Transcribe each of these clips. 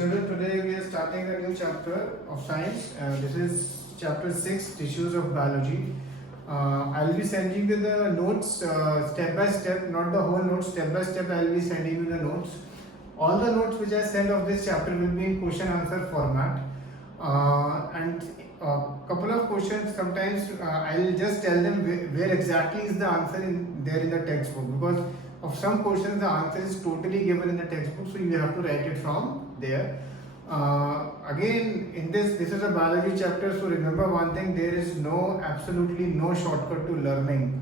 children, today we are starting a new chapter of science. This is chapter 6, Tissues of Biology. I'll be sending you the notes step by step, not the whole notes, step by step. I'll be sending you the notes. All the notes which I send of this chapter will be in question answer format. And a couple of questions, sometimes I'll just tell them where exactly is the answer there in the textbook, because of some questions the answer is totally given in the textbook, so you have to write it from there. Again, in this is a biology chapter, so remember one thing, there is absolutely no shortcut to learning.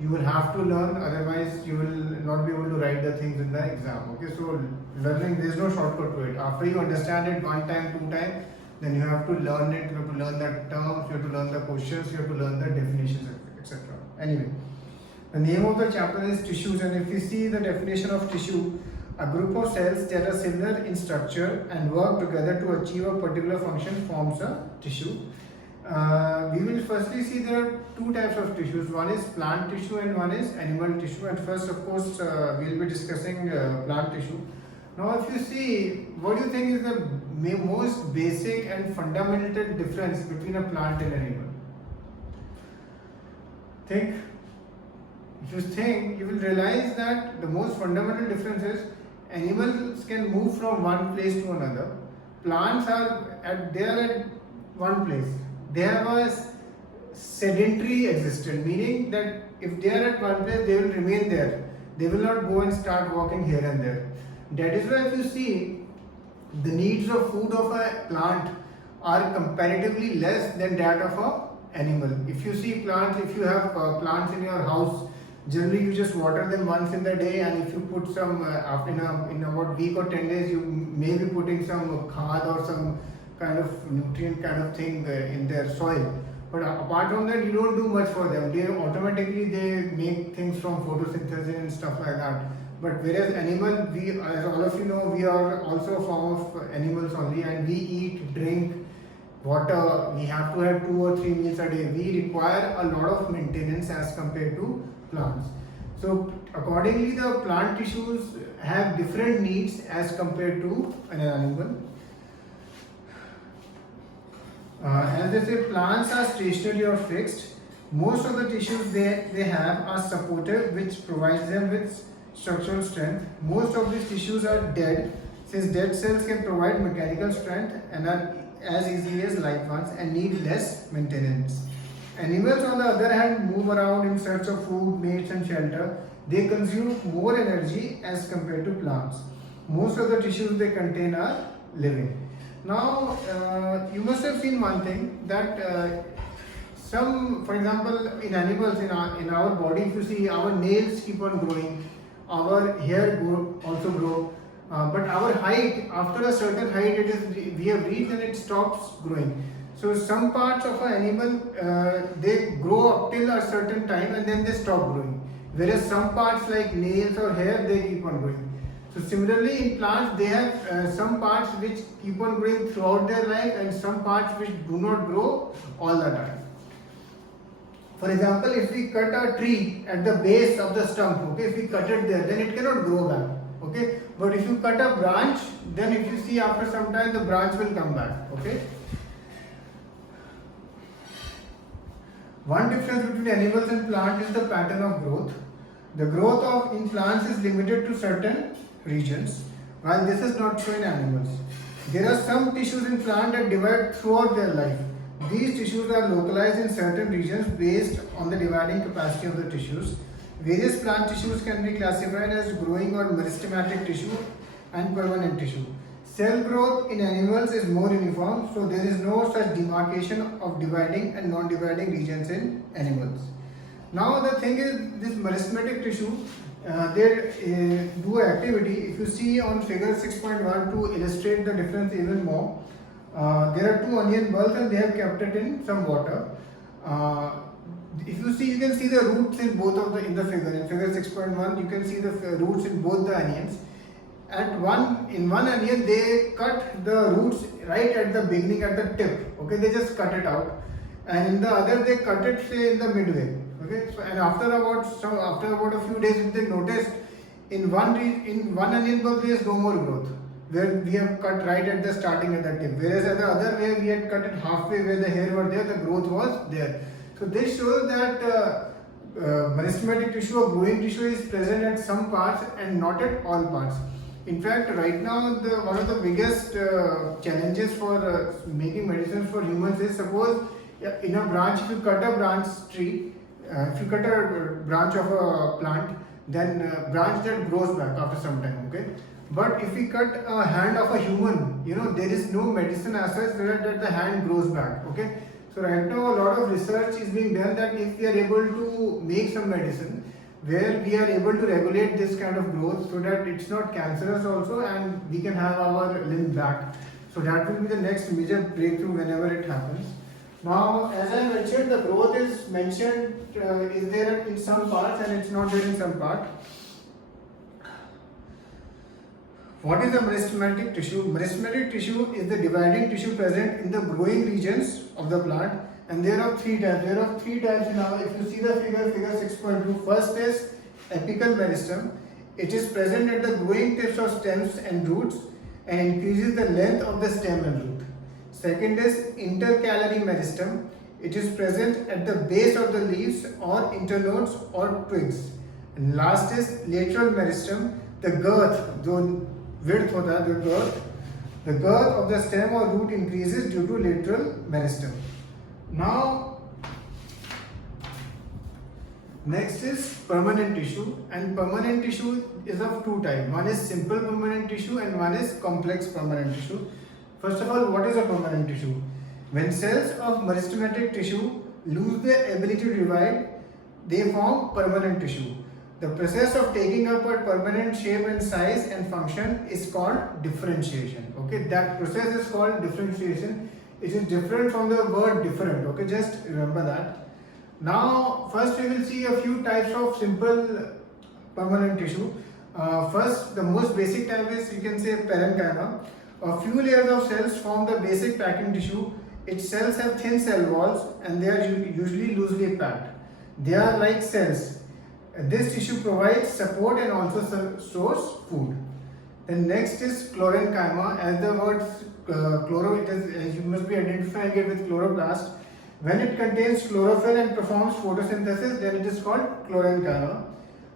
You will have to learn, otherwise you will not be able to write the things in the exam. Okay, so learning, there is no shortcut to it. After you understand it one time, two times, then you have to learn it, you have to learn the terms, you have to learn the questions, you have to learn the definitions, etc. Anyway, the name of the chapter is tissues, and if you see the definition of tissue, a group of cells that are similar in structure and work together to achieve a particular function forms a tissue. We will firstly see there are two types of tissues. One is plant tissue and one is animal tissue. And first, of course, we will be discussing plant tissue. Now, if you see, what do you think is the most basic and fundamental difference between a plant and animal? Think. If you think, you will realize that the most fundamental difference is animals can move from one place to another. Plants are at one place. They have a sedentary existence, meaning that if they are at one place, they will remain there. They will not go and start walking here and there. That is why if you see, the needs of food of a plant are comparatively less than that of an animal. If you see plants, if you have plants in your house, generally you just water them once in the day, and if you put some in about week or 10 days, you may be putting some khad or some kind of nutrient kind of thing in their soil. But apart from that, you don't do much for them. They make things from photosynthesis and stuff like that. But whereas animal, we, as all of you know, we are also a form of animals only, and we eat, drink, water. We have to have 2 or 3 meals a day. We require a lot of maintenance as compared to plants. So accordingly, the plant tissues have different needs as compared to an animal. As they say, plants are stationary or fixed. Most of the tissues they have are supportive, which provides them with structural strength. Most of these tissues are dead, since dead cells can provide mechanical strength and are as easy as live ones and need less maintenance. Animals, on the other hand, move around in search of food, mates and shelter. They consume more energy as compared to plants. Most of the tissues they contain are living. Now, you must have seen one thing, that for example, in animals, in our body, if you see, our nails keep on growing, our hair also grow, but our height, after a certain height, we have reached and it stops growing. So some parts of an animal, they grow up till a certain time and then they stop growing. Whereas some parts like nails or hair, they keep on growing. So similarly, in plants, they have some parts which keep on growing throughout their life and some parts which do not grow all the time. For example, if we cut a tree at the base of the stump, okay, if we cut it there, then it cannot grow back, okay. But if you cut a branch, then if you see, after some time the branch will come back, okay. One difference between animals and plants is the pattern of growth. The growth in plants is limited to certain regions, while this is not so in animals. There are some tissues in plants that divide throughout their life. These tissues are localized in certain regions based on the dividing capacity of the tissues. Various plant tissues can be classified as growing or meristematic tissue and permanent tissue. Cell growth in animals is more uniform, so there is no such demarcation of dividing and non-dividing regions in animals. Now the thing is, this meristematic tissue, they do activity. If you see on figure 6.1 to illustrate the difference even more, there are 2 onion bulbs and they have kept it in some water. If you see, you can see the roots in both in the figure. In figure 6.1, you can see the roots in both the onions. In one onion, they cut the roots right at the beginning, at the tip. Okay, they just cut it out, and in the other they cut it, say, in the midway. Okay, so and after about a few days, if they noticed, in one onion bulb there is no more growth. where we have cut right at the starting at the tip, whereas at the other way we had cut it halfway where the hair were there, the growth was there. So this shows that meristematic tissue or growing tissue is present at some parts and not at all parts. In fact, right now one of the biggest challenges for making medicines for humans is, suppose in a branch, if you cut a branch tree, if you cut a branch of a plant, then branch that grows back after some time, okay? But if we cut a hand of a human, there is no medicine as such that the hand grows back, okay? So right now a lot of research is being done that if we are able to make some medicine where we are able to regulate this kind of growth so that it's not cancerous also, and we can have our limb back. So that will be the next major breakthrough whenever it happens. Now, as I mentioned, the growth is mentioned is there in some parts and it's not there in some part. What is a meristematic tissue? Meristematic tissue is the dividing tissue present in the growing regions of the plant, and there are three types. There are three types now. If you see the figure 6.2, first is apical meristem. It is present at the growing tips of stems and roots and increases the length of the stem and root. Second is intercalary meristem. It is present at the base of the leaves or internodes or twigs. And last is lateral meristem. The girth, the width of the girth of the stem or root increases due to lateral meristem. Now, next is permanent tissue, and permanent tissue is of two types. One is simple permanent tissue and one is complex permanent tissue. First of all, what is a permanent tissue? When cells of meristematic tissue lose their ability to divide, they form permanent tissue. The process of taking up a permanent shape and size and function is called differentiation. Okay, that process is called differentiation. It is different from the word different. Okay, just remember that. Now, first we will see a few types of simple permanent tissue. First, the most basic type is, you can say, parenchyma. A few layers of cells form the basic packing tissue. Its cells have thin cell walls and they are usually loosely packed. They are like cells. This tissue provides support and also stores food. Then next is chlorenchyma. As the word chloro, you must be identifying it with chloroplast. When it contains chlorophyll and performs photosynthesis, then it is called chlorenchyma.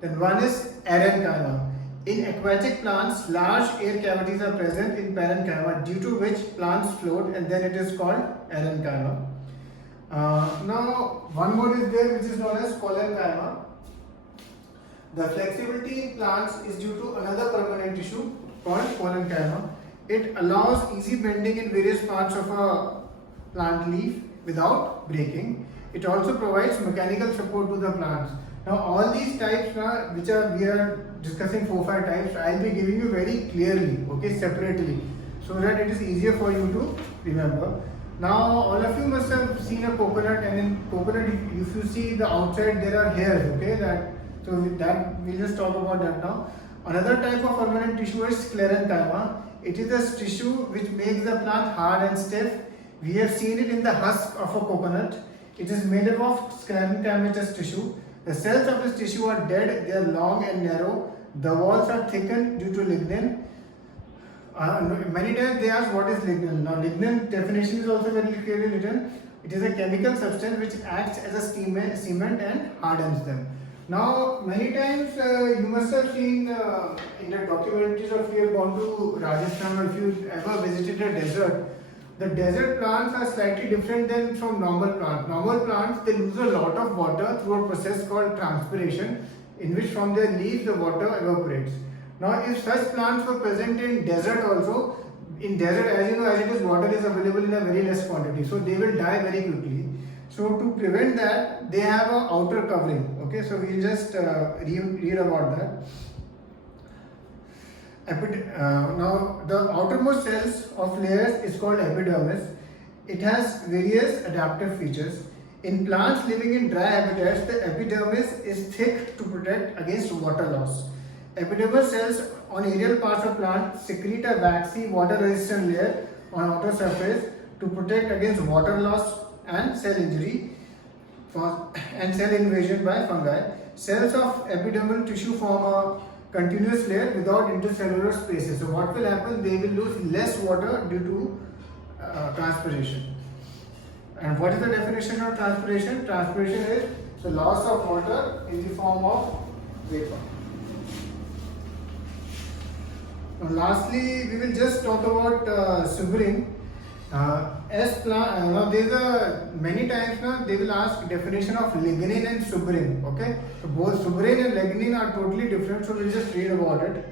Then one is arenchyma. In aquatic plants, large air cavities are present in parenchyma, due to which plants float, and then it is called arenchyma. Now, one more is there which is known as collenchyma. The flexibility in plants is due to another permanent tissue called collenchyma. It allows easy bending in various parts of a plant leaf without breaking. It also provides mechanical support to the plants. Now, all these types, we are discussing 4-5 types, I will be giving you very clearly, okay, separately, so that it is easier for you to remember. Now, all of you must have seen a coconut, and in coconut, if you see the outside, there are hairs, okay, so we'll just talk about that now. Another type of permanent tissue is sclerenchyma. It is a tissue which makes the plant hard and stiff. We have seen it in the husk of a coconut. It is made up of sclerenchymatous tissue. The cells of this tissue are dead, they are long and narrow. The walls are thickened due to lignin. Many times they ask what is lignin. Now, lignin definition is also very clearly written. It is a chemical substance which acts as a cement and hardens them. Now, many times you must have seen in the documentaries, or if you have gone to Rajasthan, or if you ever visited a desert, the desert plants are slightly different than from normal plants. Normal plants, they lose a lot of water through a process called transpiration, in which from their leaves the water evaporates. Now, if such plants were present in desert also, in desert, as you know, as it is, water is available in a very less quantity, so they will die very quickly. So to prevent that, they have an outer covering. Okay, so we'll just read about that. Now, the outermost cells of layers is called epidermis. It has various adaptive features. In plants living in dry habitats, the epidermis is thick to protect against water loss. Epidermal cells on aerial parts of plants secrete a waxy, water-resistant layer on outer surface to protect against water loss and cell injury and cell invasion by fungi. Cells of epidermal tissue form a continuous layer without intercellular spaces. So what will happen? They will lose less water due to transpiration. And what is the definition of transpiration? Transpiration is the loss of water in the form of vapor. Now lastly, we will just talk about suberin. Now there is a many times now they will ask definition of lignin and suberin. Okay, so both suberin and lignin are totally different. So we'll just read about it.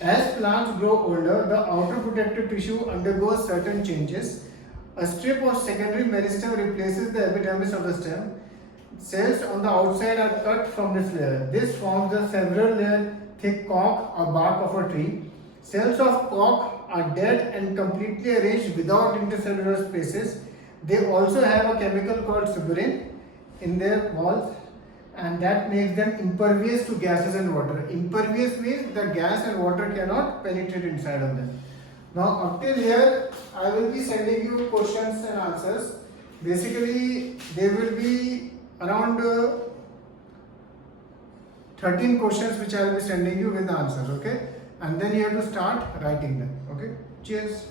As plants grow older, the outer protective tissue undergoes certain changes. A strip of secondary meristem replaces the epidermis of the stem. Cells on the outside are cut from this layer. This forms the several layer thick cork or bark of a tree. Cells of cork are dead and completely arranged without intercellular spaces. They also have a chemical called suberin in their walls, and that makes them impervious to gases and water. Impervious means the gas and water cannot penetrate inside of them. Now up till here, I will be sending you questions and answers. Basically, there will be around 13 questions which I will be sending you with the answers, okay? And then you have to start writing them, okay? Cheers.